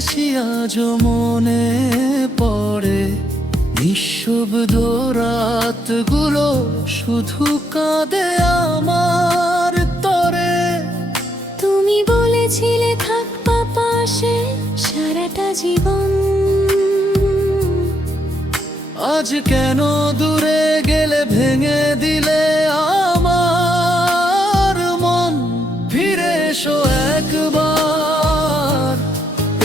হাসি আজও মনে পড়ে, নিঃশব্দ রাতগুলো শুধু কাঁদে আমার তরে। তুমি বলেছিলে থাকবা পাশে সারাটা জীবন, আজ কেন দূরে গেলে ভেঙে দিলে আমার মন। ফিরে এসো একবার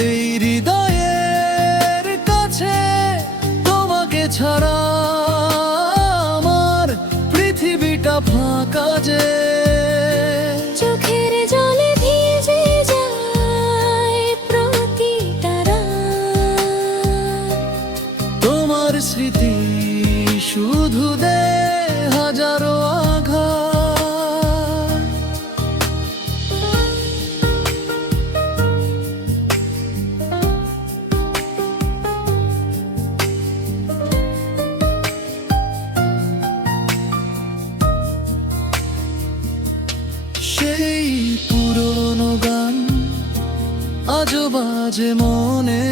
এই হৃদয়ের কাছে, তোমাকে ছাড়া আমার পৃথিবীটা ফাঁকা যে। চোখের জলে ভিজে যায় প্রতিটা রাত, তোমার স্মৃতি শুধু দে হাজারো আঘাত। সেই পুরনো গান আজও বাজে মনে,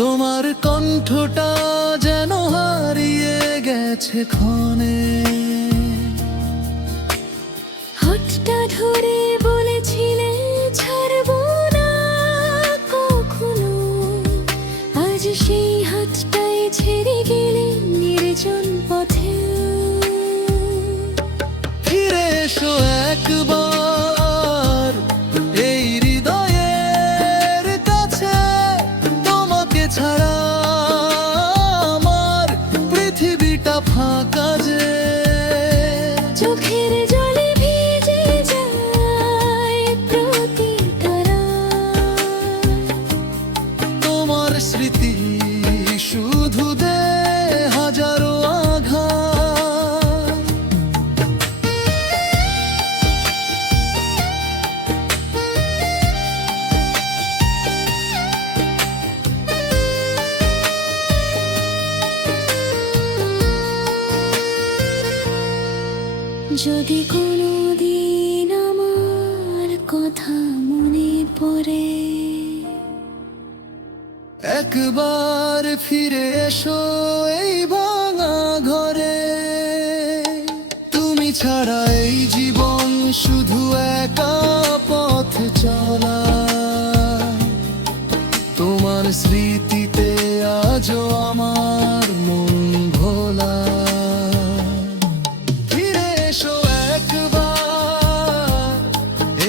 তোমার কণ্ঠটা যেন হারিয়ে গেছে ক্ষণে। হাতটা ধরে বলেছিলে ছাড়বো না কখনো, আজ সেই হাতটাই ছেড়ে গেলে নির্জন পথে। ফিরে এসো একবার এই হৃদয়ের কাছে, তোমাকে ছাড়া আমার পৃথিবীটা ফাঁকা যে। চোখের জলে ভিজে যায় প্রতিটা রাত, তোমার স্মৃতি শুধু দে হাজারো আঘাত। যদি কোনোদিন আমার কথা মনে পড়ে, একবার ফিরে এসো এই ভাঙা ঘরে। তুমি ছাড়া এই জীবন শুধু একা পথ চলা, তোমার স্মৃতিতে আজও আমার মন ভোলা। ফিরে এসো একবার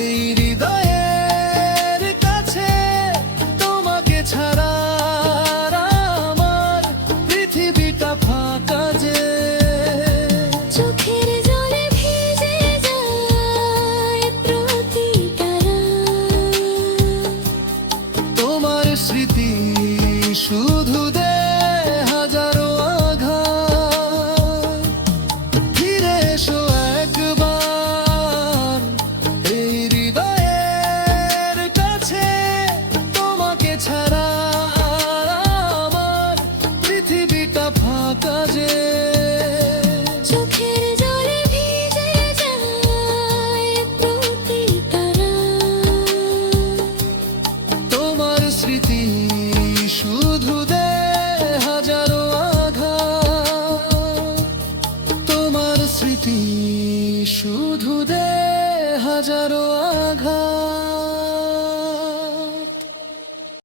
এই হৃদয়ের কাছে, তোমাকে ছাড়া আমার পৃথিবীটা ফাঁকা যে। চোখের জলে ভিজে যায় প্রতিটা রাত, তোমার স্মৃতি শুধু দে হাজারো আঘাত। ফিরে এসো একবার এই হৃদয়ের কাছে, তোমাকে ছাড়া আমার পৃথিবীটা ফাঁকা যে। চোখের জলে ভিজে যায় প্রতিটা রাত, তোমার স্মৃতি শুধু দে হাজারো আঘাত। তোমার স্মৃতি শুধু দে হাজারো আঘাত।